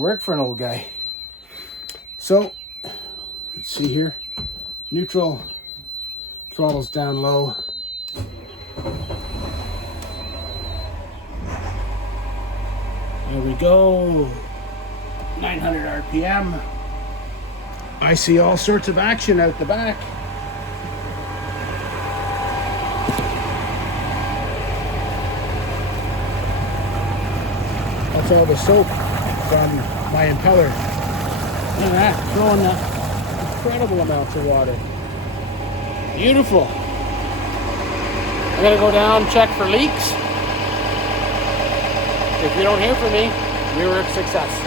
of work for an old guy. So, let's see here. Neutral, throttle's down low. There we go. 900 RPM. I see all sorts of action out the back. That's all the soap from my impeller. Look at that, throwing incredible amounts of water. Beautiful. I gotta go down, check for leaks. If you don't hear from me, you're a success.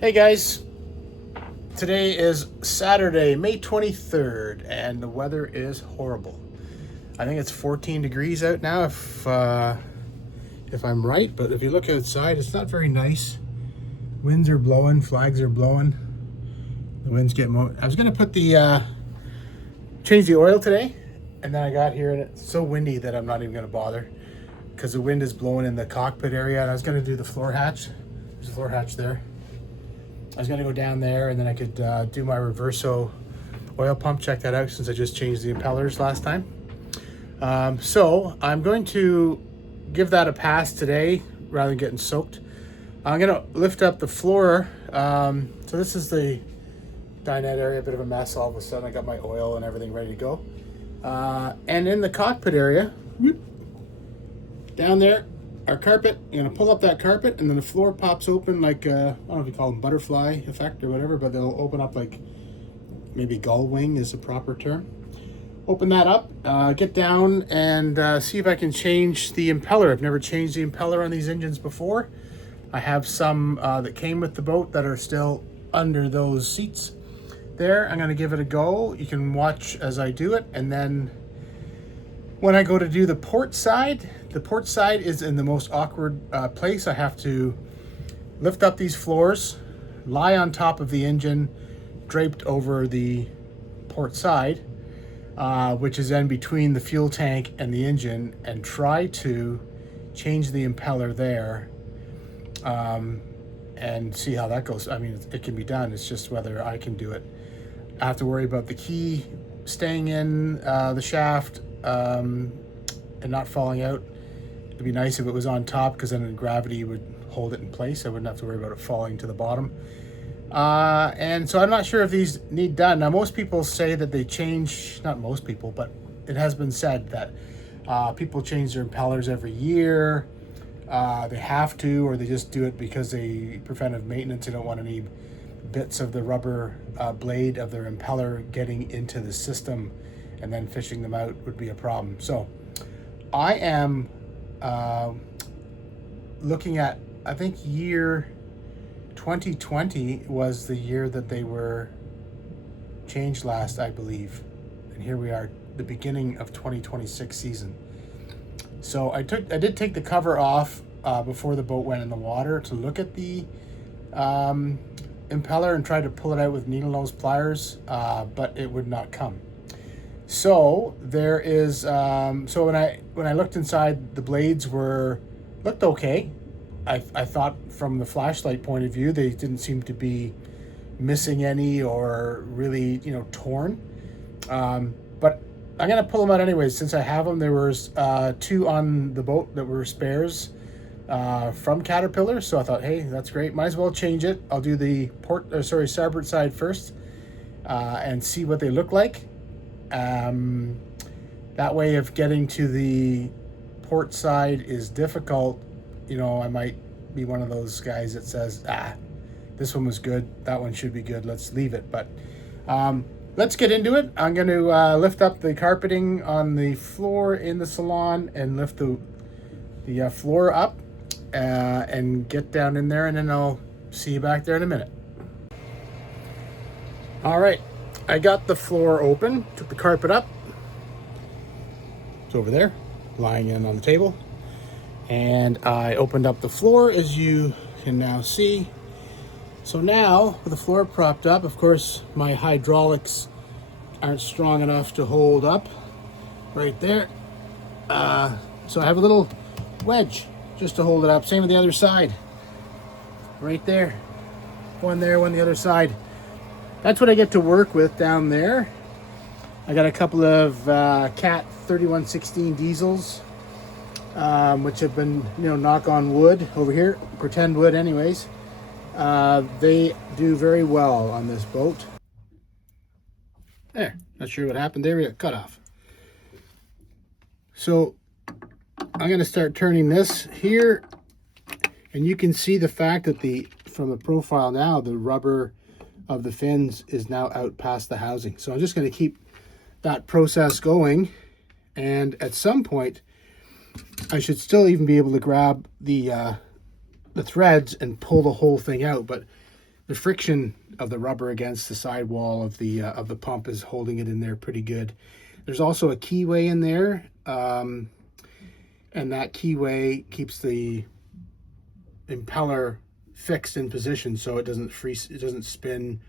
Hey guys, today is Saturday, May 23rd, and the weather is horrible. I think it's 14 degrees out now, if I'm right, but if you look outside, it's not very nice. Winds are blowing, flags are blowing. The wind's getting more. I was gonna put change the oil today, and then I got here and it's so windy that I'm not even gonna bother because the wind is blowing in the cockpit area, and I was gonna do the floor hatch. There's a floor hatch there. I was gonna go down there and then I could do my reverso oil pump, check that out since I just changed the impellers last time. So I'm going to give that a pass today rather than getting soaked. I'm gonna lift up the floor. So this is the dinette area, a bit of a mess all of a sudden. I got my oil and everything ready to go. And in the cockpit area, down there, our carpet, I'm gonna pull up that carpet and then the floor pops open like, I don't know if you call them butterfly effect or whatever, but they'll open up like maybe gull wing is the proper term. Open that up, get down and see if I can change the impeller. I've never changed the impeller on these engines before. I have some that came with the boat that are still under those seats there. I'm gonna give it a go. You can watch as I do it, and then when I go to do the port side is in the most awkward place. I have to lift up these floors, lie on top of the engine, draped over the port side, which is then between the fuel tank and the engine, and try to change the impeller there and see how that goes. I mean, it can be done. It's just whether I can do it. I have to worry about the key staying in the shaft and not falling out. It'd be nice if it was on top because then gravity would hold it in place. I wouldn't have to worry about it falling to the bottom. And so I'm not sure if these need done. Now, most people say that they change, not most people, but it has been said that people change their impellers every year. They have to, or they just do it because they preventive maintenance. They don't want any bits of the rubber blade of their impeller getting into the system and then fishing them out would be a problem. So I am looking at, I think year 2020 was the year that they were changed last, I believe. And here we are, the beginning of 2026 season. So I did take the cover off before the boat went in the water to look at the impeller and tried to pull it out with needle nose pliers, but it would not come. So there is, so when I looked inside, the blades looked okay. I thought from the flashlight point of view, they didn't seem to be missing any or really, torn. But I'm gonna pull them out anyways since I have them. There was two on the boat that were spares from Caterpillar, so I thought, hey, that's great. Might as well change it. I'll do the starboard side first and see what they look like. That way, if getting to the port side is difficult, I might be one of those guys that says, this one was good, that one should be good, let's leave it. But let's get into it. I'm going to lift up the carpeting on the floor in the salon and lift the floor up and get down in there, and then I'll see you back there in a minute. All right, I got the floor open, took the carpet up. It's over there, lying in on the table. And I opened up the floor, as you can now see. So now, with the floor propped up, of course, my hydraulics aren't strong enough to hold up right there. So I have a little wedge just to hold it up. Same with the other side. Right there. One there, one the other side. That's what I get to work with down there. I got a couple of Cat 3116 diesels, which have been, knock on wood over here, pretend wood anyways. They do very well on this boat. There, not sure what happened there, we got cut off. So I'm going to start turning this here, and you can see the fact that from the profile now, the rubber of the fins is now out past the housing. So I'm just going to keep that process going, and at some point I should still even be able to grab the threads and pull the whole thing out, but the friction of the rubber against the sidewall of the pump is holding it in there pretty good. There's also a keyway in there, and that keyway keeps the impeller fixed in position so it doesn't freeze, it doesn't spin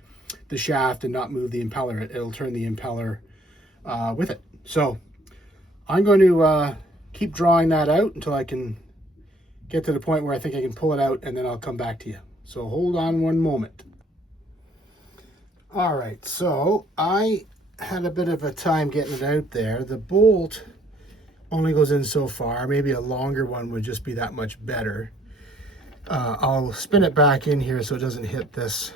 the shaft and not move the impeller. It'll turn the impeller with it. So I'm going to keep drawing that out until I can get to the point where I think I can pull it out, and then I'll come back to you. So hold on one moment. All right, so I had a bit of a time getting it out there. The bolt only goes in so far. Maybe a longer one would just be that much better. I'll spin it back in here so it doesn't hit this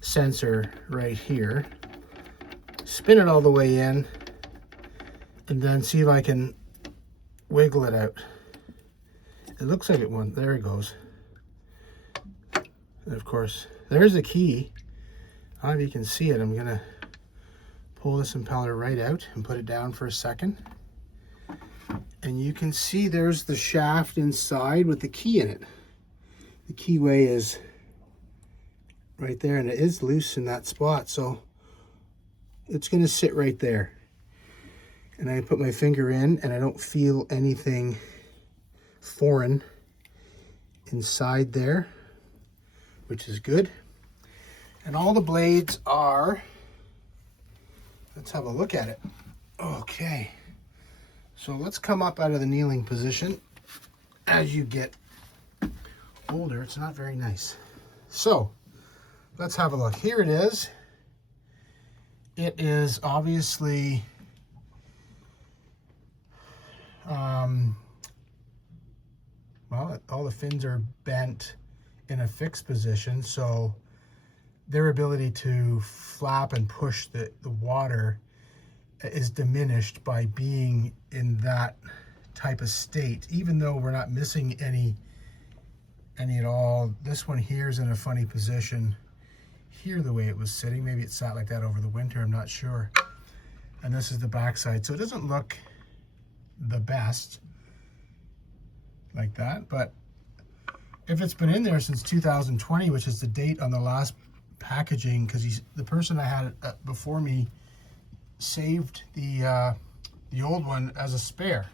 sensor right here. Spin it all the way in, and then see if I can wiggle it out. It looks like it went. There it goes. And of course, there's the key. I don't know if you can see it. I'm going to pull this impeller right out and put it down for a second. And you can see there's the shaft inside with the key in it. The keyway is right there, and it is loose in that spot, so it's going to sit right there. And I put my finger in, and I don't feel anything foreign inside there, which is good. And all the blades are, let's have a look at it. Okay, so let's come up out of the kneeling position. As you get older, it's not very nice. So let's have a look. Here it is. It is obviously well, all the fins are bent in a fixed position, so their ability to flap and push the water is diminished by being in that type of state, even though we're not missing any at all. This one here is in a funny position here, the way it was sitting. Maybe it sat like that over the winter, I'm not sure. And this is the backside, so it doesn't look the best like that, but if it's been in there since 2020, which is the date on the last packaging, because the person I had before me saved the old one as a spare,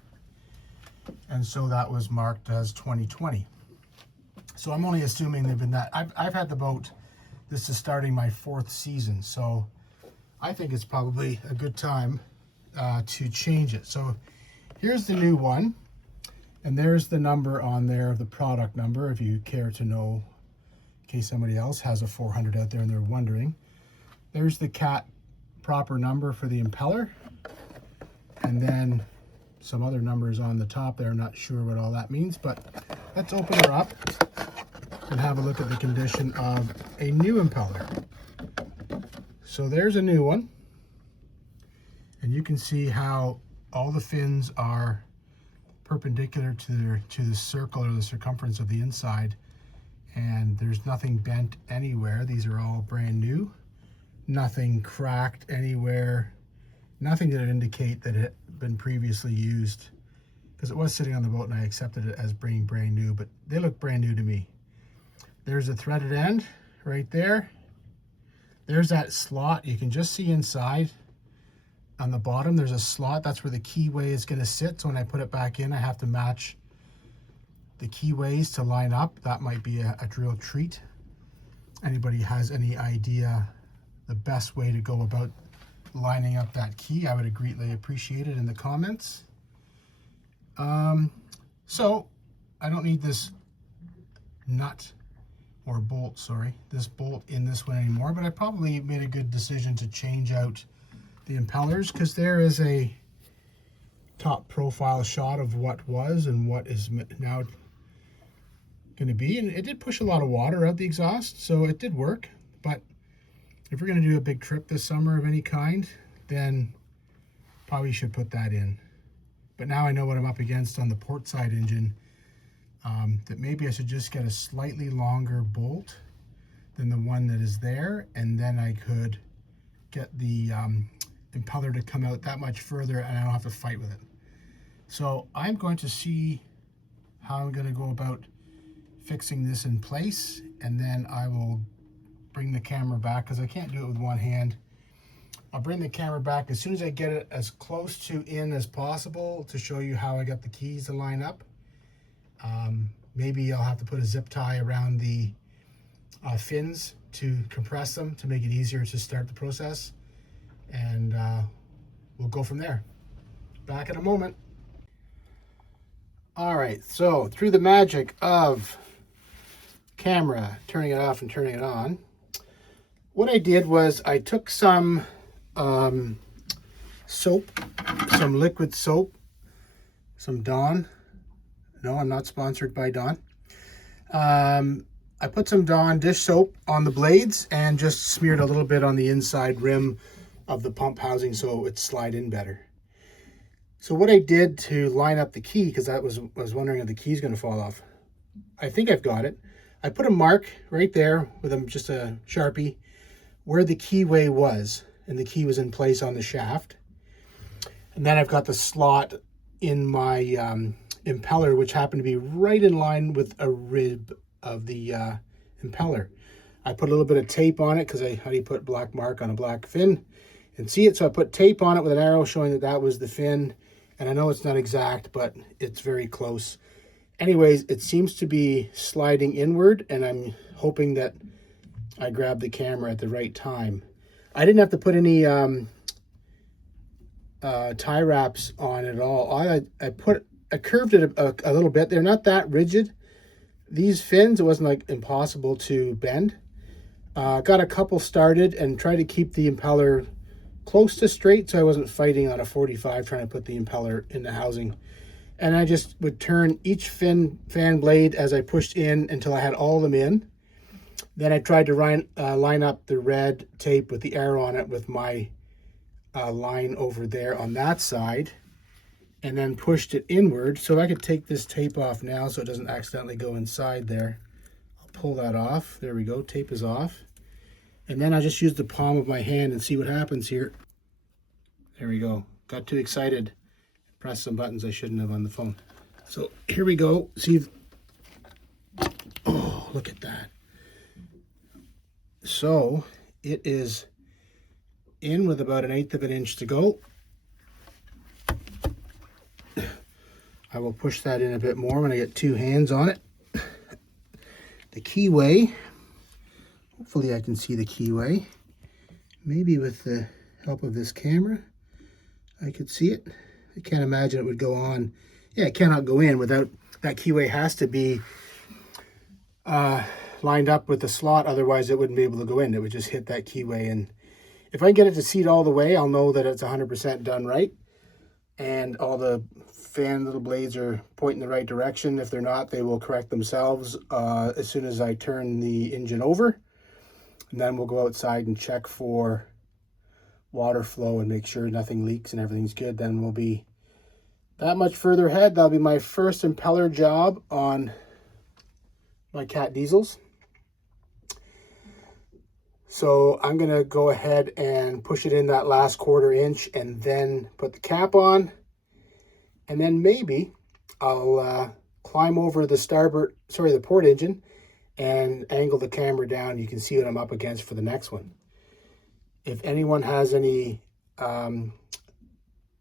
and so that was marked as 2020. So I'm only assuming they've been that. I've had the boat, this is starting my 4th season, so I think it's probably a good time to change it. So here's the new one, and there's the number on there of the product number, if you care to know, in case somebody else has a 400 out there and they're wondering. There's the Cat proper number for the impeller, and then some other numbers on the top there. I'm not sure what all that means, but let's open her up and have a look at the condition of a new impeller. So there's a new one, and you can see how all the fins are perpendicular to the circle or the circumference of the inside, and there's nothing bent anywhere. These are all brand new, nothing cracked anywhere, nothing that would indicate that it had been previously used, because it was sitting on the boat and I accepted it as being brand new, but they look brand new to me. There's a threaded end right there. There's that slot. You can just see inside on the bottom there's a slot. That's where the keyway is going to sit. So when I put it back in, I have to match the keyways to line up, that might be a real treat. Anybody has any idea the best way to go about lining up that key, I would greatly appreciate it in the comments. So I don't need this nut or bolt, sorry, this bolt in this one anymore, but I probably made a good decision to change out the impellers, because there is a top profile shot of what was and what is now going to be, and it did push a lot of water out the exhaust, so it did work. But if we're going to do a big trip this summer of any kind, then probably should put that in. But now I know what I'm up against on the port side engine, that maybe I should just get a slightly longer bolt than the one that is there, and then I could get the impeller to come out that much further and I don't have to fight with it. So I'm going to see how I'm going to go about fixing this in place, and then I will bring the camera back, because I can't do it with one hand. I'll bring the camera back as soon as I get it as close to in as possible to show you how I got the keys to line up. Maybe I'll have to put a zip tie around the fins to compress them to make it easier to start the process, and we'll go from there. Back in a moment. All right, so through the magic of camera, turning it off and turning it on, what I did was I took some soap, some liquid soap, some Dawn. No, I'm not sponsored by Dawn. I put some Dawn dish soap on the blades and just smeared a little bit on the inside rim of the pump housing so it slide in better. So what I did to line up the key, because I was wondering if the key's going to fall off, I think I've got it. I put a mark right there with just a Sharpie where the keyway was, and the key was in place on the shaft. And then I've got the slot in my impeller, which happened to be right in line with a rib of the impeller. I put a little bit of tape on it, because how do you put black mark on a black fin and see it? So I put tape on it with an arrow showing that that was the fin. And I know it's not exact, but it's very close. Anyways, it seems to be sliding inward, and I'm hoping that I grab the camera at the right time. I didn't have to put any tie wraps on it at all. I curved it a little bit. They're not that rigid. These fins, it wasn't like impossible to bend. Got a couple started and tried to keep the impeller close to straight, so I wasn't fighting on a 45 trying to put the impeller in the housing. And I just would turn each fan blade as I pushed in until I had all of them in. Then I tried to line up the red tape with the arrow on it with my line over there on that side, and then pushed it inward. So I could take this tape off now so it doesn't accidentally go inside there. I'll pull that off. There we go, tape is off. And then I just use the palm of my hand and see what happens here. There we go. Got too excited. Pressed some buttons I shouldn't have on the phone. So here we go. See, oh, look at that. So it is in with about 1/8 of an inch to go. I will push that in a bit more when I get two hands on it. The keyway. Hopefully I can see the keyway. Maybe with the help of this camera, I could see it. I can't imagine it would go on. Yeah, it cannot go in without, that keyway has to be lined up with the slot, otherwise it wouldn't be able to go in. It would just hit that keyway, and if I can get it to seat all the way, I'll know that it's 100% done right, and all the fan little blades are pointing the right direction. If they're not, they will correct themselves as soon as I turn the engine over. And then we'll go outside and check for water flow and make sure nothing leaks and everything's good. Then we'll be that much further ahead. That'll be my first impeller job on my Cat Diesels. So I'm going to go ahead and push it in that last 1/4 inch and then put the cap on. And then maybe I'll climb over the port engine and angle the camera down. You can see what I'm up against for the next one. If anyone has any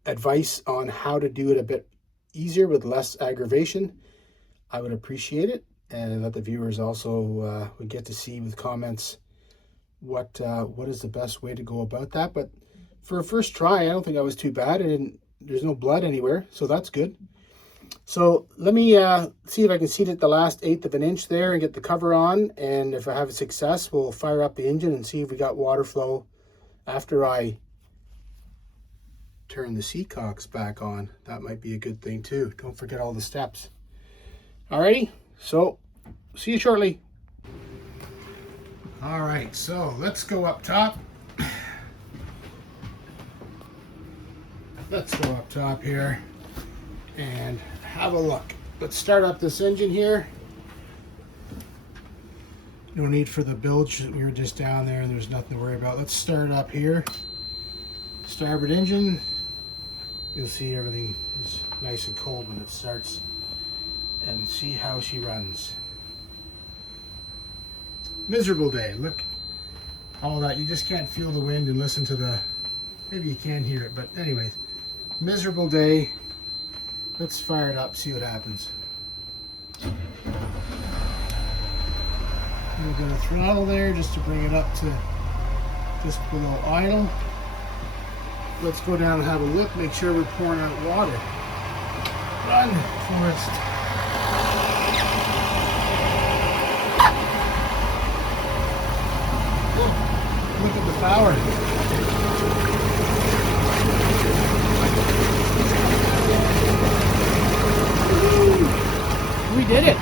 advice on how to do it a bit easier with less aggravation, I would appreciate it, and that the viewers also would get to see with comments what is the best way to go about that. But for a first try, I don't think I was too bad. There's no blood anywhere, so that's good. So let me see if I can seat it the last 1/8 of an inch there and get the cover on. And if I have success, we'll fire up the engine and see if we got water flow after I turn the seacocks back on. That might be a good thing too. Don't forget all the steps. Alrighty, so see you shortly. All right, so let's go up top. Let's go up top here and have a look. Let's start up this engine here. No need for the bilge. We were just down there and there's nothing to worry about. Let's start up here. Starboard engine. You'll see everything is nice and cold when it starts. And see how she runs. Miserable day. Look, all that. You just can't feel the wind and listen to the... Maybe you can hear it, but anyways. Miserable day. Let's fire it up, see what happens. A little bit of throttle there just to bring it up to just below idle. Let's go down and have a look, make sure we're pouring out water. Run, Forrest. Look at the power. Woo! We did it.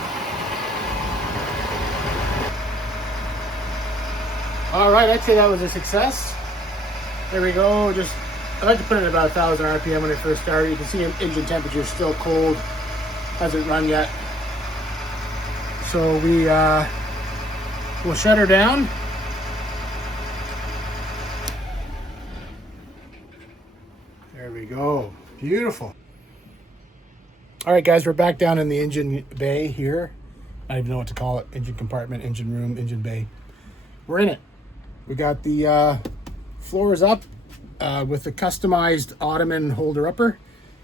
All right, I'd say that was a success. There we go. Just I like to put it at about 1,000 RPM when it first started. You can see engine temperature is still cold. Hasn't run yet. So we'll shut her down. There we go. Beautiful. All right, guys, we're back down in the engine bay here. I don't even know what to call it. Engine compartment, engine room, engine bay. We're in it. We got the floors up with the customized ottoman holder upper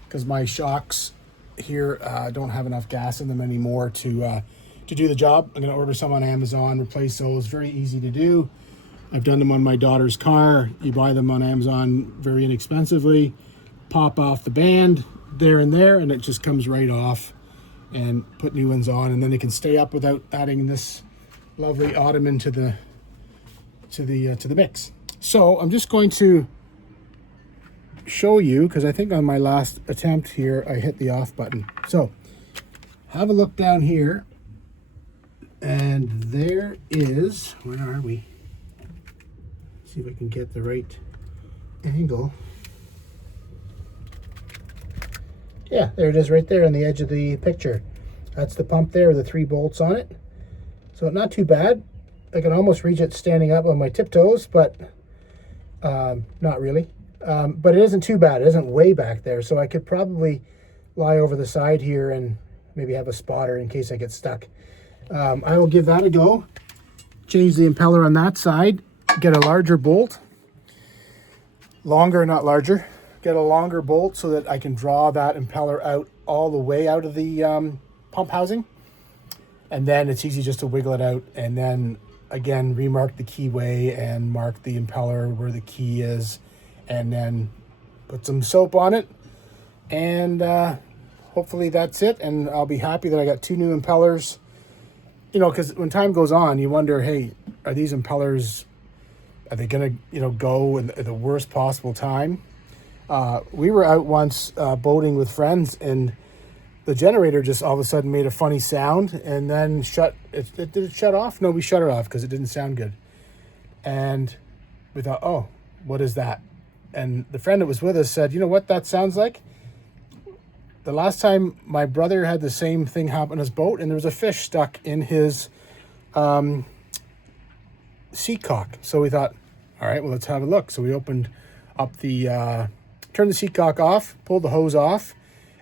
because my shocks here don't have enough gas in them anymore to do the job. I'm going to order some on Amazon, replace those. Very easy to do. I've done them on my daughter's car. You buy them on Amazon very inexpensively. Pop off the band there and there, and it just comes right off, and put new ones on, and then it can stay up without adding this lovely ottoman to the mix. So I'm just going to show you, because I think on my last attempt here I hit the off button. So have a look down here, and there is, where are we? See if I can get the right angle. Yeah, there it is right there on the edge of the picture. That's the pump there with the 3 bolts on it. So not too bad. I can almost reach it standing up on my tiptoes, but not really. But it isn't too bad. It isn't way back there, so I could probably lie over the side here and maybe have a spotter in case I get stuck. I will give that a go. Change the impeller on that side. Get a larger bolt. Longer, not larger. Get a longer bolt so that I can draw that impeller out all the way out of the pump housing. And then it's easy just to wiggle it out, and then again remark the keyway and mark the impeller where the key is, and then put some soap on it, and hopefully that's it, and I'll be happy that I got 2 new impellers. You know, because when time goes on, you wonder, hey, are these impellers, are they gonna, you know, go in the worst possible time? We were out once boating with friends, and the generator just all of a sudden made a funny sound, and then did it shut off? No, we shut it off because it didn't sound good. And we thought, oh, what is that? And the friend that was with us said, you know what that sounds like? The last time my brother had the same thing happen on his boat, and there was a fish stuck in his seat cock. So we thought, all right, well, let's have a look. So we opened up turned the seat cock off, pulled the hose off,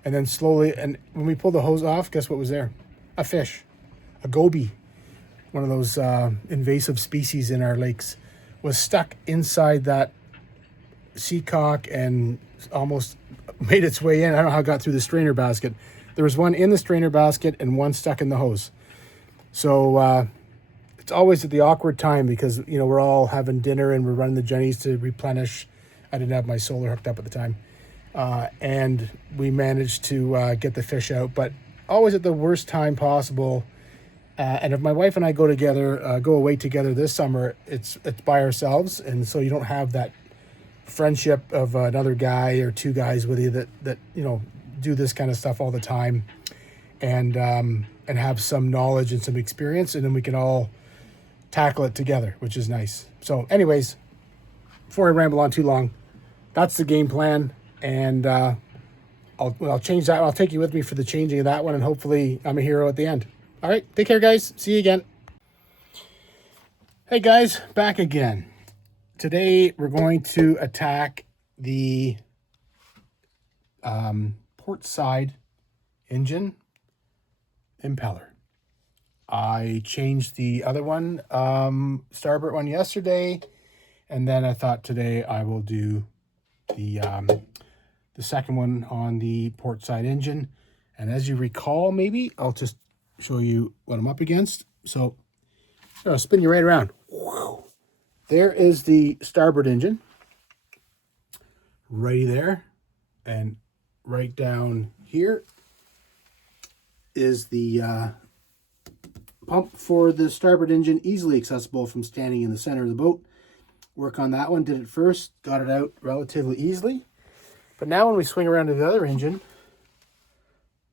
and then slowly, and when we pulled the hose off, guess what was there? A fish, a goby, one of those invasive species in our lakes, was stuck inside that seat cock and almost made its way in. I don't know how it got through the strainer basket, There was one in the strainer basket and one stuck in the hose. So it's always at the awkward time because, you know, we're all having dinner and we're running the Jennies to replenish. I didn't have my solar hooked up at the time. And we managed to get the fish out, but always at the worst time possible. And if my wife and I go together, go away together this summer, it's by ourselves. And so you don't have that friendship of another guy or two guys with you that you know, do this kind of stuff all the time and have some knowledge and some experience, and then we can all tackle it together, which is nice. So anyways, before I ramble on too long, that's the game plan, and I'll change that. I'll take you with me for the changing of that one, and hopefully I'm a hero at the end. All right, take care, guys. See you again. Hey guys, back again. Today we're going to attack the port side engine impeller. I changed the other one, starboard one, yesterday, and then I thought today I will do the second one on the port side engine. And as you recall, maybe I'll just show you what I'm up against. So I'll spin you right around. There is the starboard engine, righty there, and right down here is the pump for the starboard engine, easily accessible from standing in the center of the boat. Work on that one, did it first, got it out relatively easily. But now when we swing around to the other engine,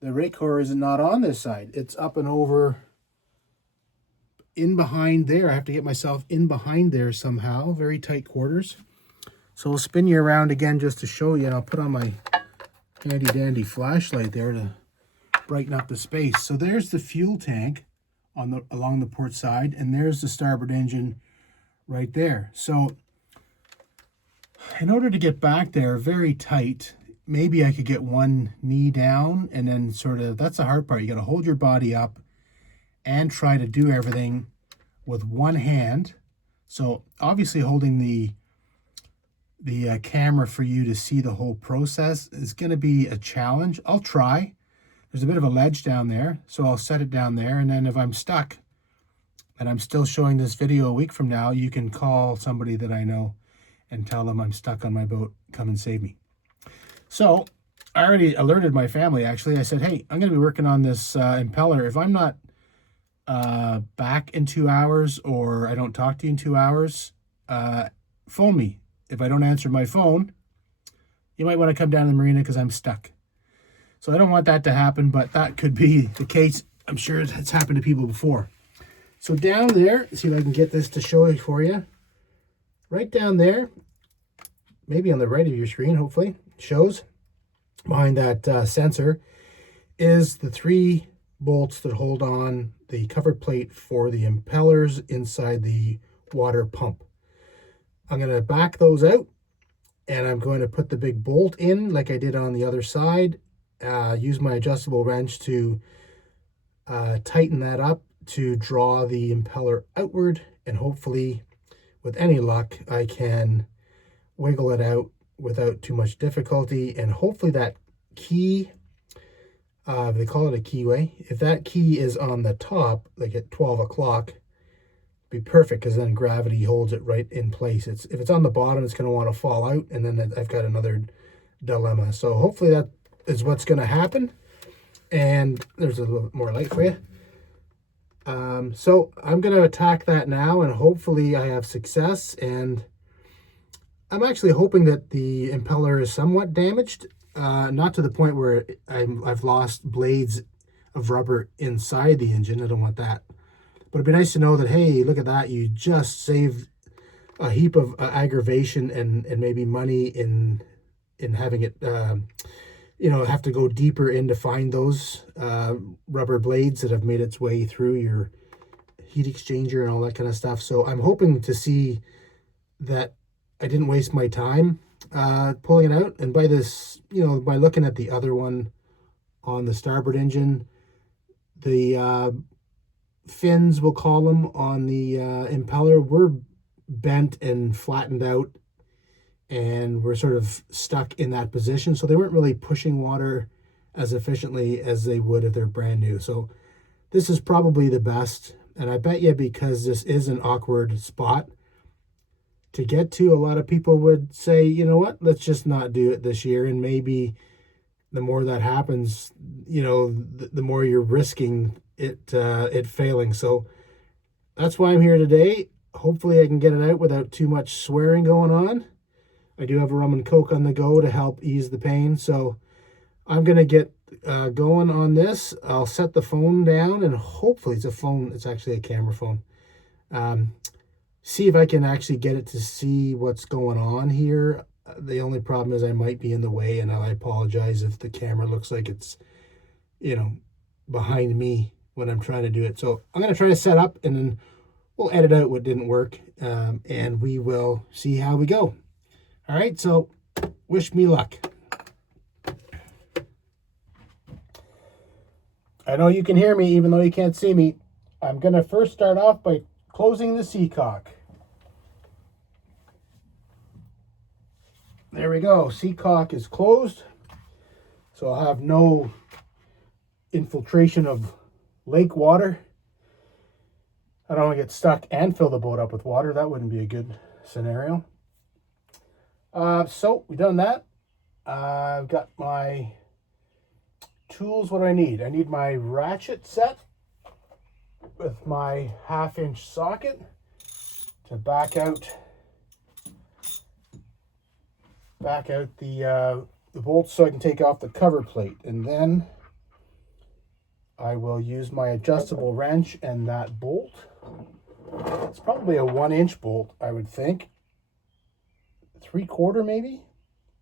the rake core is not on this side. It's up and over in behind there. I have to get myself in behind there somehow. Very tight quarters. So we'll spin you around again just to show you, and I'll put on my handy dandy flashlight there to brighten up the space. So there's the fuel tank along the port side, and there's the starboard engine right there. So in order to get back there, very tight, maybe I could get one knee down and then sort of, that's the hard part. You got to hold your body up and try to do everything with one hand. So obviously holding the camera for you to see the whole process is going to be a challenge. I'll try. There's a bit of a ledge down there, so I'll set it down there, and then if I'm stuck and I'm still showing this video a week from now, you can call somebody that I know and tell them I'm stuck on my boat, come and save me. So I already alerted my family, actually. I said, hey, I'm going to be working on this impeller. If I'm not back in 2 hours, or I don't talk to you in 2 hours, phone me. If I don't answer my phone, you might want to come down to the marina because I'm stuck. So I don't want that to happen, but that could be the case. I'm sure it's happened to people before. So down there, see if I can get this to show it for you. Right down there, maybe on the right of your screen, hopefully, shows behind that sensor is the 3 bolts that hold on the cover plate for the impellers inside the water pump. I'm going to back those out, and I'm going to put the big bolt in like I did on the other side. Use my adjustable wrench to tighten that up to draw the impeller outward, and hopefully, with any luck, I can wiggle it out without too much difficulty. And hopefully that key, they call it a keyway, if that key is on the top, like at 12 o'clock, be perfect, because then gravity holds it right in place. If it's on the bottom, it's going to want to fall out, and then I've got another dilemma. So hopefully that is what's going to happen. And there's a little bit more light for you. So I'm going to attack that now, and hopefully I have success. And I'm actually hoping that the impeller is somewhat damaged, not to the point where I've lost blades of rubber inside the engine. I don't want that. But it'd be nice to know that, hey, look at that, you just saved a heap of aggravation and maybe money in having it, you know, have to go deeper in to find those rubber blades that have made its way through your heat exchanger and all that kind of stuff. So I'm hoping to see that I didn't waste my time pulling it out. And by this, you know, by looking at the other one on the starboard engine, the fins, we'll call them, on the impeller were bent and flattened out, and we're sort of stuck in that position. So they weren't really pushing water as efficiently as they would if they're brand new. So this is probably the best. And I bet you, because this is an awkward spot to get to, a lot of people would say, you know what, let's just not do it this year. And maybe the more that happens, you know, the more you're risking it failing. So that's why I'm here today. Hopefully I can get it out without too much swearing going on. I do have a rum and coke on the go to help ease the pain. So I'm going to get going on this. I'll set the phone down, and hopefully it's a phone. It's actually a camera phone. See if I can actually get it to see what's going on here. The only problem is I might be in the way, and I apologize if the camera looks like it's, you know, behind me when I'm trying to do it. So I'm going to try to set up, and then we'll edit out what didn't work, and we will see how we go. All right, so wish me luck. I know you can hear me even though you can't see me. I'm going to first start off by closing the seacock. There we go. Seacock is closed. So I'll have no infiltration of lake water. I don't want to get stuck and fill the boat up with water. That wouldn't be a good scenario. So we've done that. I've got my tools. What do I need? I need my ratchet set with my 1/2-inch socket to back out the bolts so I can take off the cover plate. And then I will use my adjustable wrench and that bolt. It's probably a 1-inch bolt, I would think. 3/4 maybe?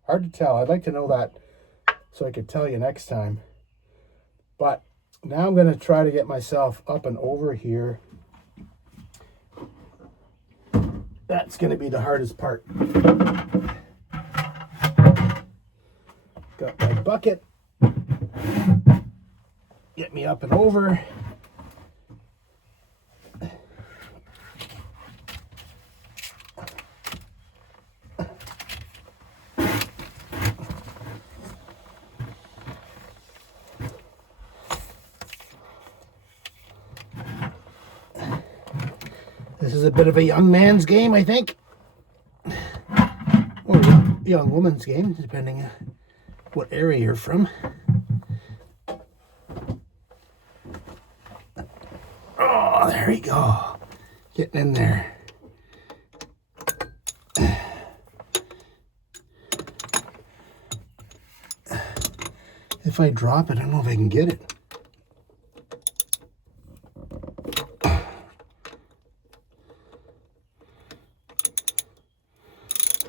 Hard to tell. I'd like to know that so I could tell you next time. But now I'm going to try to get myself up and over here. That's going to be the hardest part. Got my bucket. Get me up and over. This is a bit of a young man's game, I think. Or a young woman's game, depending on what area you're from. Oh, there we go. Getting in there. If I drop it, I don't know if I can get it.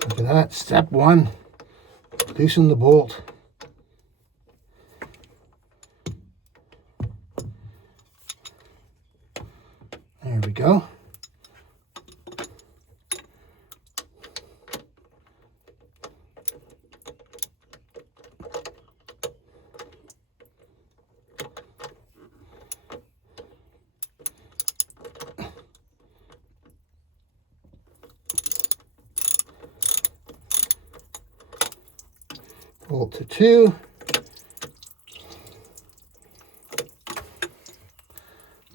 Look at that. Step 1. Loosen the bolt. There we go. Bolt to 2.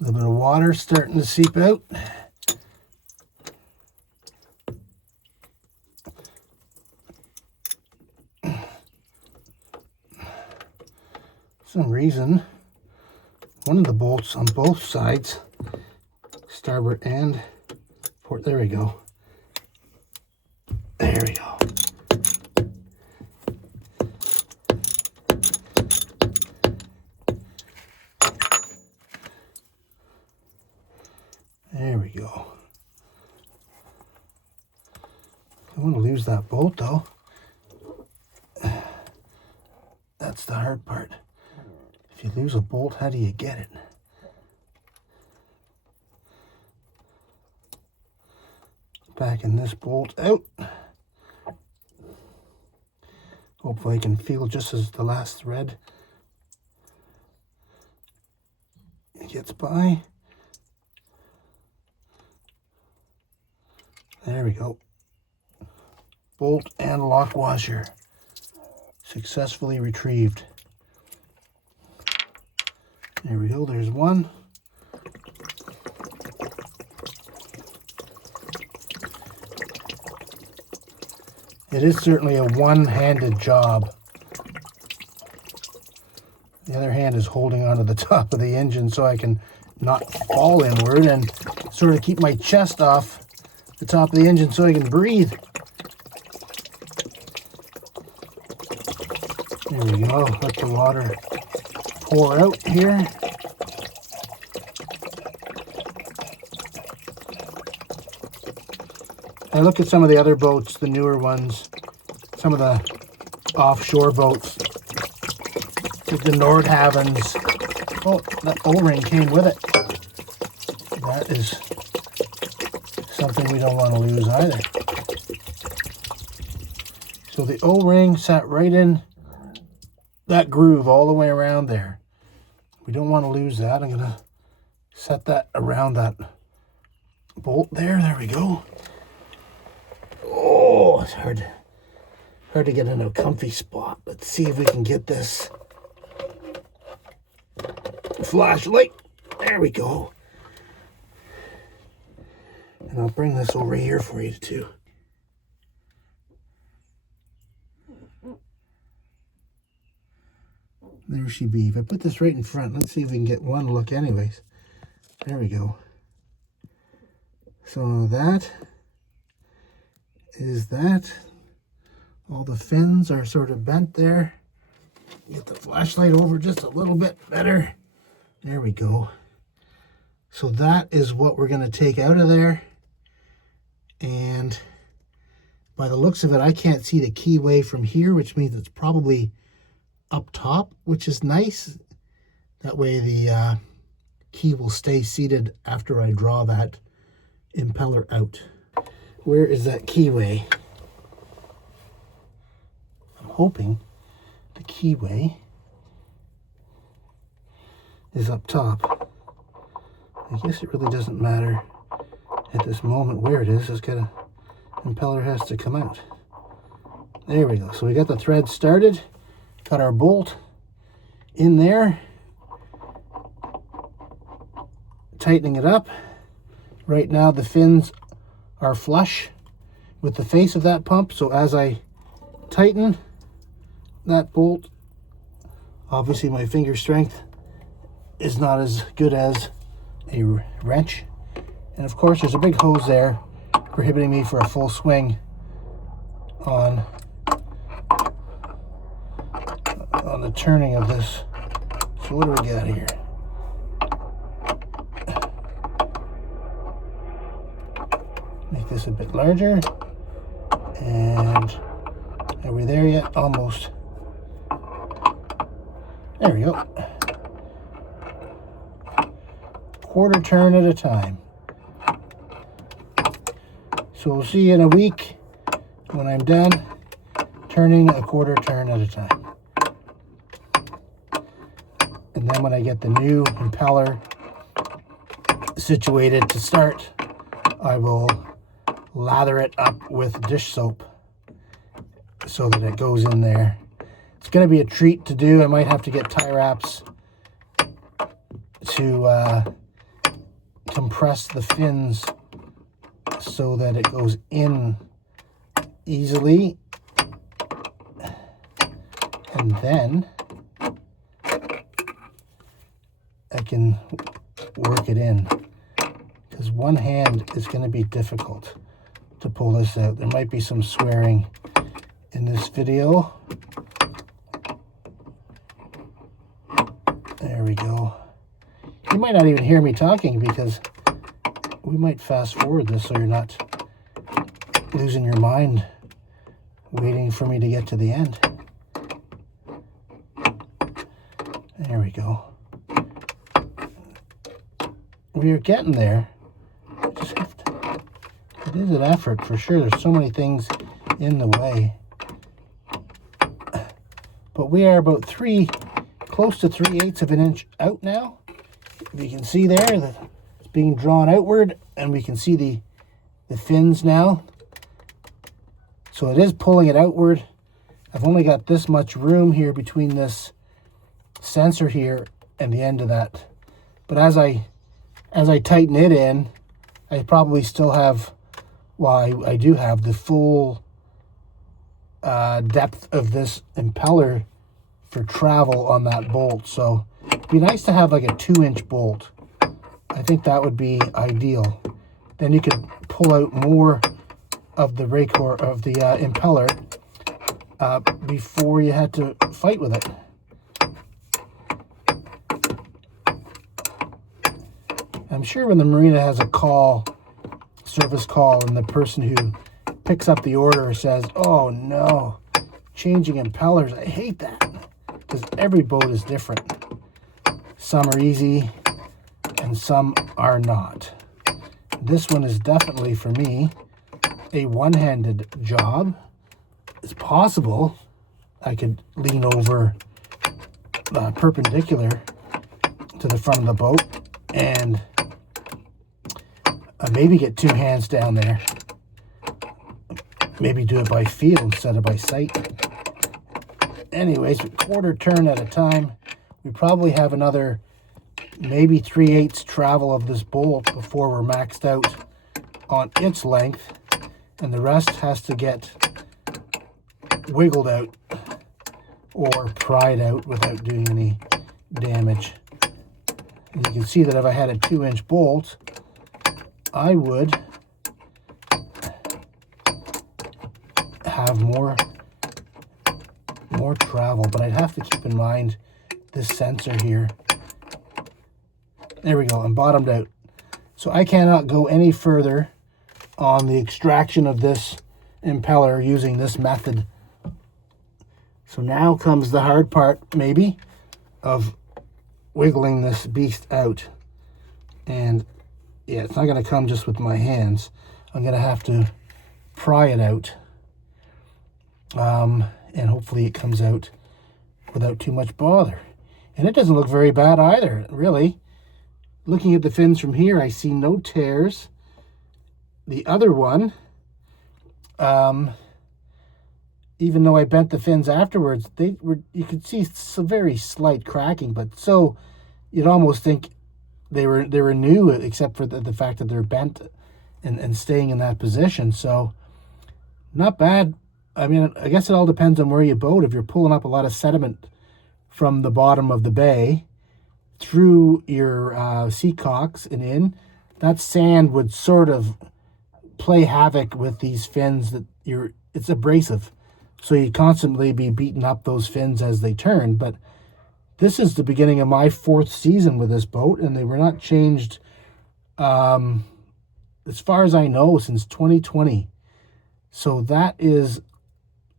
A little bit of water starting to seep out. For some reason, one of the bolts on both sides, starboard and port, there we go. There we go. There we go. I want to lose that bolt though. That's the hard part. If you lose a bolt, how do you get it? Backing this bolt out. Hopefully I can feel just as the last thread gets by. There we go. Bolt and lock washer successfully retrieved. There we go, there's one. It is certainly a one-handed job. The other hand is holding onto the top of the engine so I can not fall inward and sort of keep my chest off the top of the engine so I can breathe. There we go, let the water pour out here. I look at some of the other boats, the newer ones, some of the offshore boats, like the Nordhavens. Oh, that O-ring came with it. That is something we don't want to lose either. So the O-ring sat right in that groove all the way around there. We don't want to lose that. I'm going to set that around that bolt there. There we go. Oh, it's hard to get in a comfy spot. Let's see if we can get this flashlight. There we go. And I'll bring this over here for you too. There she be. If I put this right in front, let's see if we can get one look anyways. There we go. So that is that. All the fins are sort of bent there. Get the flashlight over just a little bit better. There we go. So that is what we're going to take out of there. And by the looks of it, I can't see the keyway from here, which means it's probably up top, which is nice. That way the key will stay seated after I draw that impeller out. Where is that keyway? I'm hoping the keyway is up top. I guess it really doesn't matter at this moment where it is. Just gotta, impeller has to come out. There we go. So we got the thread started, got our bolt in there, tightening it up. Right now the fins are flush with the face of that pump, so as I tighten that bolt, obviously my finger strength is not as good as a wrench, and of course there's a big hose there prohibiting me for a full swing on the turning of this. So what do we got here? Make this a bit larger, and are we there yet? Almost. There we go. Quarter turn at a time. So we'll see you in a week when I'm done turning a quarter turn at a time. And then when I get the new impeller situated to start, I will lather it up with dish soap so that it goes in there. It's going to be a treat to do. I might have to get tie wraps to compress the fins so that it goes in easily, and then I can work it in, because one hand is going to be difficult to pull this out. There might be some swearing in this video. There we go. You might not even hear me talking, because we might fast forward this so you're not losing your mind waiting for me to get to the end. There we go. We are getting there. Just have to, it is an effort for sure. There's so many things in the way. But we are about close to 3/8 of an inch out now. You can see there that it's being drawn outward, and we can see the fins now. So it is pulling it outward. I've only got this much room here between this sensor here and the end of that. But as I tighten it in, I probably still have, well, I do have the full depth of this impeller for travel on that bolt. So it'd be nice to have like a 2-inch bolt. I think that would be ideal. Then you could pull out more of the rake or of the impeller before you had to fight with it. I'm sure when the marina has a call, service call, and the person who picks up the order says, "Oh no, changing impellers, I hate that," because every boat is different. Some are easy and some are not. This one is definitely, for me, a one-handed job. It's possible I could lean over perpendicular to the front of the boat and maybe get 2 hands down there. Maybe do it by feel instead of by sight. Anyways, quarter turn at a time. We probably have another maybe 3/8 travel of this bolt before we're maxed out on its length, and the rest has to get wiggled out or pried out without doing any damage. And you can see that if I had a 2-inch bolt, I would have more travel, but I'd have to keep in mind this sensor here. There we go, I'm bottomed out. So I cannot go any further on the extraction of this impeller using this method. So now comes the hard part, maybe, of wiggling this beast out. And yeah, it's not going to come just with my hands. I'm going to have to pry it out. And hopefully it comes out without too much bother. And it doesn't look very bad either, really. Looking at the fins from here, I see no tears. The other one, even though I bent the fins afterwards, you could see some very slight cracking, but so you'd almost think they were new, except for the fact that they're bent and staying in that position. So not bad. I mean, I guess it all depends on where you boat. If you're pulling up a lot of sediment from the bottom of the bay through your seacocks and in, that sand would sort of play havoc with these fins that it's abrasive. So you'd constantly be beating up those fins as they turn. But this is the beginning of my 4th season with this boat, and they were not changed, as far as I know, since 2020. So that is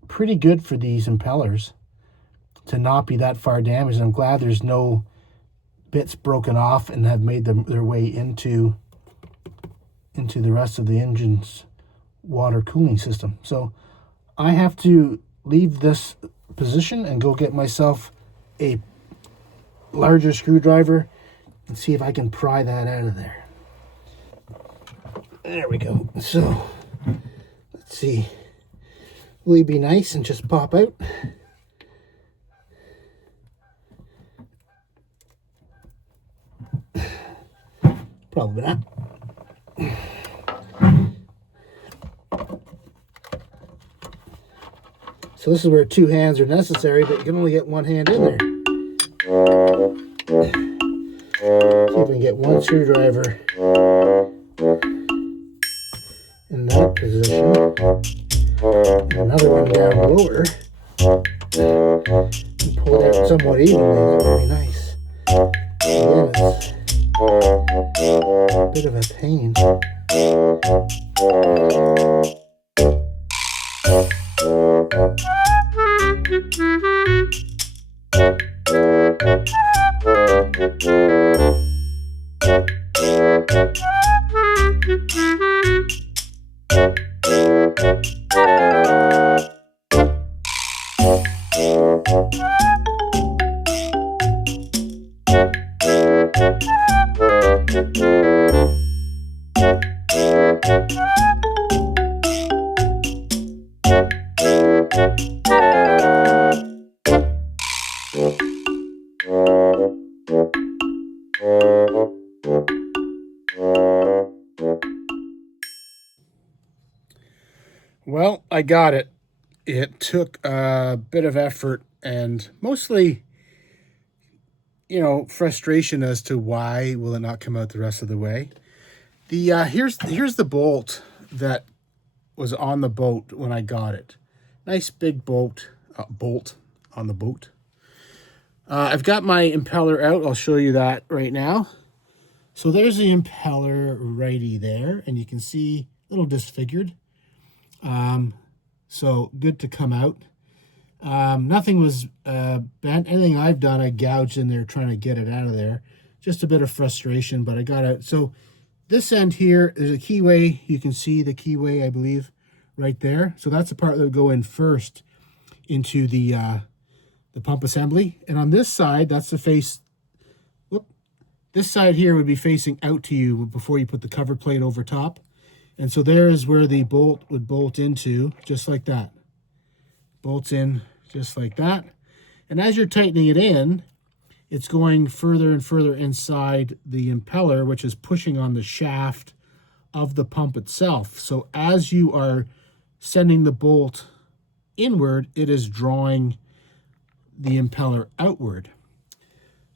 pretty good for these impellers to not be that far damaged. And I'm glad there's no bits broken off and have made their way into the rest of the engine's water cooling system. So I have to leave this position and go get myself a larger screwdriver and see if I can pry that out of there. There we go. So let's see. Will he be nice and just pop out? Probably not. So this is where 2 hands are necessary, but you can only get 1 hand in there. See if we can get 1 screwdriver in that position. Another one down lower. And pull it out somewhat evenly. That would be nice. Again, it's a bit of a pain. Well, I got it. It took a bit of effort and mostly, frustration as to why will it not come out the rest of the way. The here's the bolt that was on the boat when I got it. Nice big bolt on the boat. I've got my impeller out. I'll show you that right now. So there's the impeller righty there, and you can see a little disfigured. So good to come out. Nothing was bent. Anything I've done, I gouged in there trying to get it out of there. Just a bit of frustration, but I got out. So this end here, there's a keyway. You can see the keyway, I believe, right there. So that's the part that would go in first into the pump assembly. And on this side, that's the face. Whoop, this side here would be facing out to you before you put the cover plate over top. And so there is where the bolt would bolt into, just like that. Bolts in just like that. And as you're tightening it in, it's going further and further inside the impeller, which is pushing on the shaft of the pump itself. So as you are sending the bolt inward, it is drawing the impeller outward.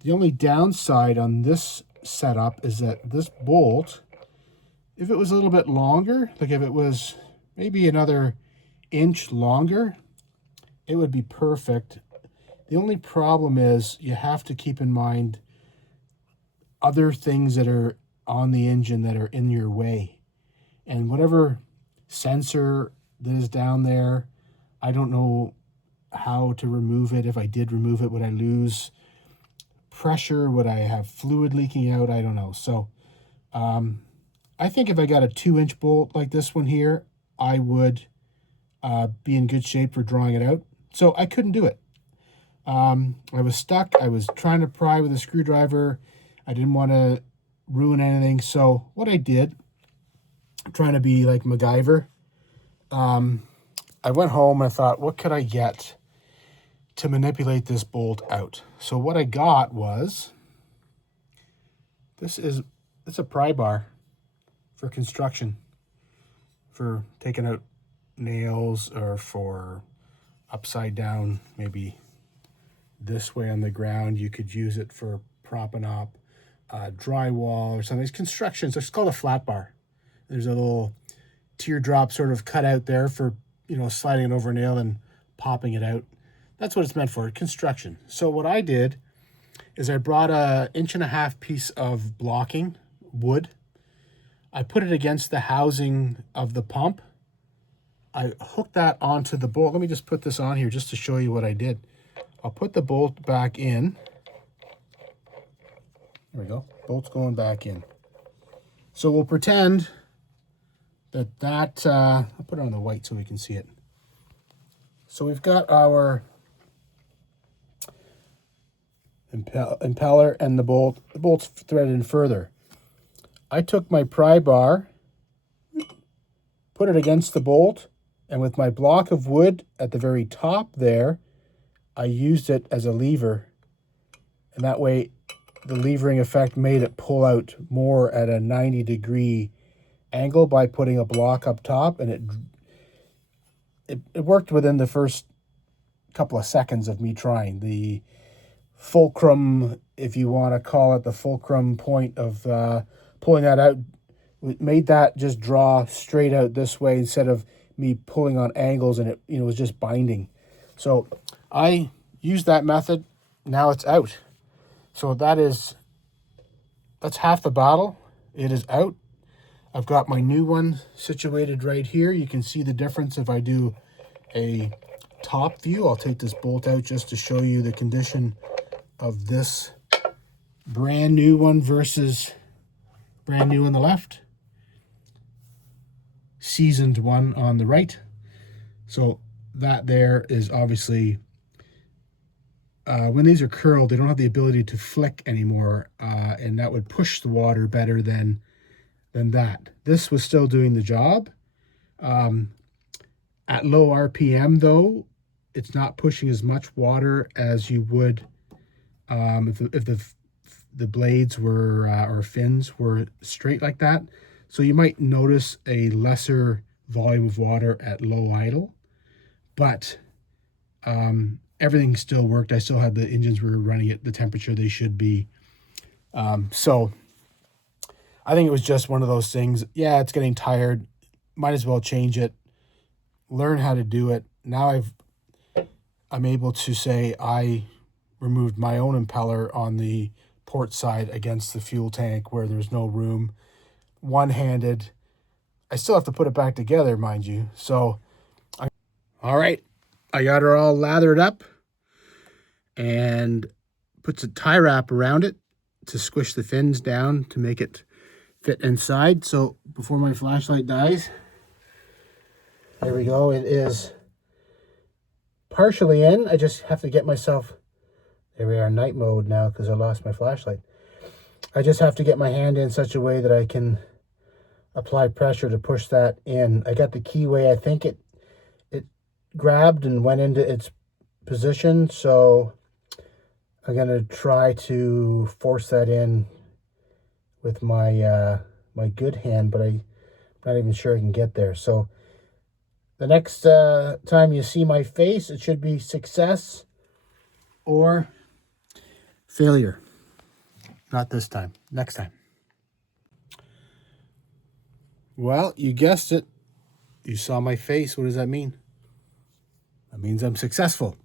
The only downside on this setup is that this bolt, if it was a little bit longer, like if it was maybe another inch longer, it would be perfect. The only problem is you have to keep in mind other things that are on the engine that are in your way. And whatever sensor that is down there, I don't know how to remove it. If I did remove it, would I lose pressure? Would I have fluid leaking out? I don't know. So I think if I got a 2-inch bolt like this one here, I would be in good shape for drawing it out. So I couldn't do it. I was stuck. I was trying to pry with a screwdriver. I didn't want to ruin anything. So what I did, trying to be like MacGyver, I went home and I thought, what could I get to manipulate this bolt out? So what I got was, it's a pry bar for construction, for taking out nails, or for upside down, maybe this way on the ground. You could use it for propping up drywall or something. It's construction, so it's called a flat bar. There's a little teardrop sort of cut out there for, sliding it over a nail and popping it out. That's what it's meant for, construction. So what I did is I brought a 1.5-inch piece of blocking wood. I put it against the housing of the pump. I hooked that onto the bolt. Let me just put this on here just to show you what I did. I'll put the bolt back in. There we go. Bolt's going back in. So we'll pretend that I'll put it on the white so we can see it. So we've got our impeller and the bolt. The bolt's threaded in further. I took my pry bar, put it against the bolt, and with my block of wood at the very top there, I used it as a lever. And that way, the levering effect made it pull out more at a 90-degree angle by putting a block up top, and it worked within the first couple of seconds of me trying. The fulcrum, if you want to call it, the fulcrum point of pulling that out, made that just draw straight out this way instead of me pulling on angles, and it was just binding. So I used that method. Now it's out. So that's half the battle. It is out. I've got my new one situated right here. You can see the difference if I do a top view. I'll take this bolt out just to show you the condition of this brand new one versus brand new on the left. Seasoned one on the right. So that there is obviously, when these are curled, they don't have the ability to flick anymore, and that would push the water better than that. This was still doing the job. At low RPM though, it's not pushing as much water as you would if the blades were or fins were straight like that. So you might notice a lesser volume of water at low idle, but everything still worked. I still had the engines were running at the temperature they should be. So I think it was just one of those things. Yeah, it's getting tired. Might as well change it. Learn how to do it. Now I'm able to say I removed my own impeller on the port side against the fuel tank where there's no room. One-handed. I still have to put it back together, mind you. So, all right. I got her all lathered up and puts a tie wrap around it to squish the fins down to make it fit inside. So before my flashlight dies, there we go. It is partially in. I just have to get myself, there we are, night mode now because I lost my flashlight. I just have to get my hand in such a way that I can apply pressure to push that in. I got the keyway. I think it grabbed and went into its position, so I'm going to try to force that in with my my good hand, but I'm not even sure I can get there. So the next time you see my face, it should be success or failure. Not this time, next time. Well, you guessed it. You saw my face. What does that mean? That means I'm successful.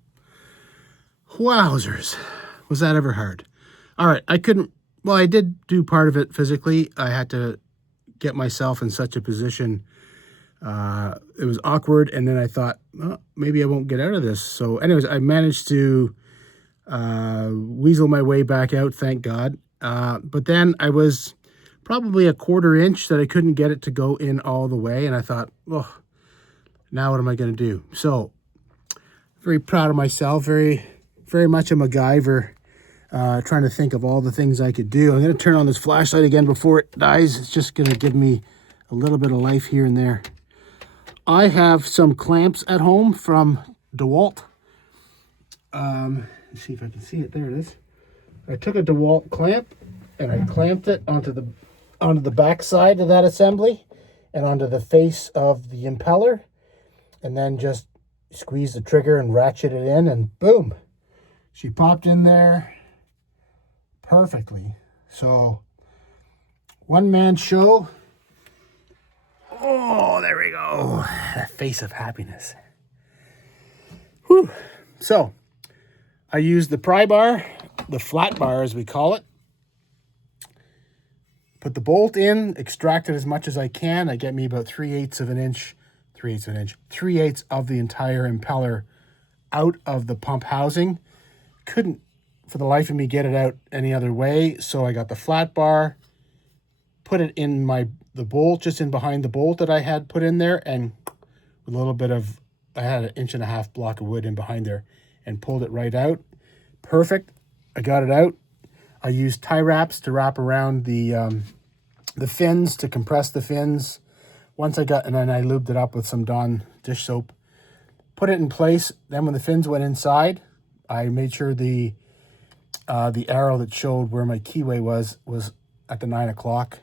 Wowzers. Was that ever hard? All right, I did do part of it physically. I had to get myself in such a position. It was awkward, and then I thought, well, maybe I won't get out of this. So anyways, I managed to weasel my way back out, thank God. But then I was probably a 1/4 inch that I couldn't get it to go in all the way. And I thought, oh, now what am I going to do? So very proud of myself, very, very much a MacGyver, trying to think of all the things I could do. I'm going to turn on this flashlight again before it dies. It's just going to give me a little bit of life here and there. I have some clamps at home from DeWalt. Let's see if I can see it. There it is. I took a DeWalt clamp and I clamped it onto the back side of that assembly and onto the face of the impeller, and then just squeeze the trigger and ratchet it in, and boom, she popped in there perfectly. So one-man show. Oh, there we go. That face of happiness. Whew. So I used the pry bar, the flat bar as we call it. Put the bolt in, extract it as much as I can. I get me about 3/8 of the entire impeller out of the pump housing. Couldn't, for the life of me, get it out any other way. So I got the flat bar, put it in the bolt, just in behind the bolt that I had put in there, and with a little bit of, I had an 1.5 inch block of wood in behind there, and pulled it right out. Perfect. I got it out. I used tie wraps to wrap around the fins to compress the fins. And then I lubed it up with some Dawn dish soap. Put it in place. Then when the fins went inside, I made sure the arrow that showed where my keyway was at the 9 o'clock,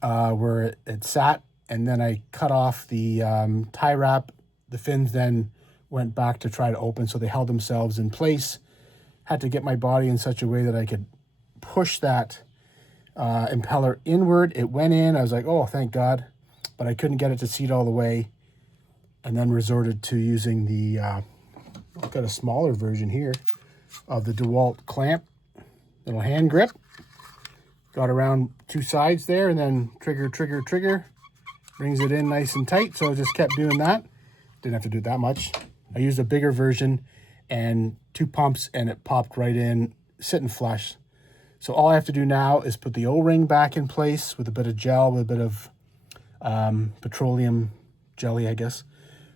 where it sat. And then I cut off the tie wrap. The fins then went back to try to open, so they held themselves in place. Had to get my body in such a way that I could push that impeller inward. It went in. I was like, oh, thank God. But I couldn't get it to seat all the way. And then resorted to using I've got a smaller version here of the DeWalt clamp. Little hand grip. Got around 2 sides there, and then trigger. Brings it in nice and tight. So I just kept doing that. Didn't have to do it that much. I used a bigger version and 2 pumps, and it popped right in, sitting flush. So all I have to do now is put the O-ring back in place with a bit of gel, with a bit of petroleum jelly, I guess.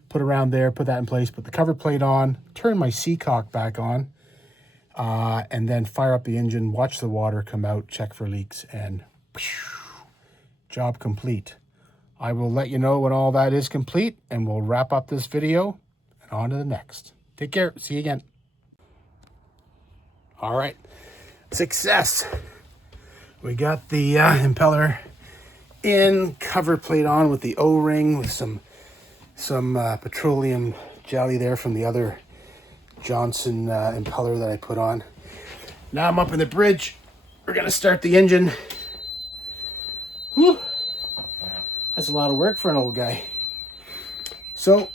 Put around there, put that in place, put the cover plate on, turn my seacock back on, and then fire up the engine, watch the water come out, check for leaks, and job complete. I will let you know when all that is complete, and we'll wrap up this video and on to the next. Take care. See you again. All right. Success. We got the impeller in, cover plate on with the O-ring with some some petroleum jelly there from the other Johnson impeller that I put on. Now I'm up in the bridge. We're gonna start the engine. Whew. That's a lot of work for an old guy. So,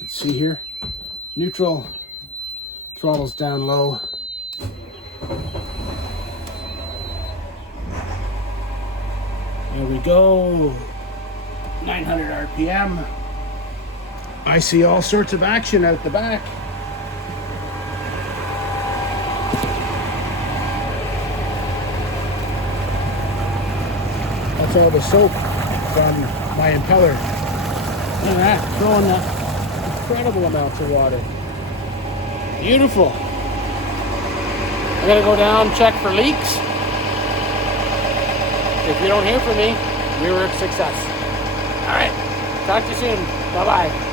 let's see here. Neutral, throttle's down low. There we go. 900 RPM. I see all sorts of action out the back. That's all the soap from my impeller. Look at that, throwing incredible amounts of water. Beautiful. I gotta go down, check for leaks. If you don't hear from me, we were a success. All right, talk to you soon. Bye-bye.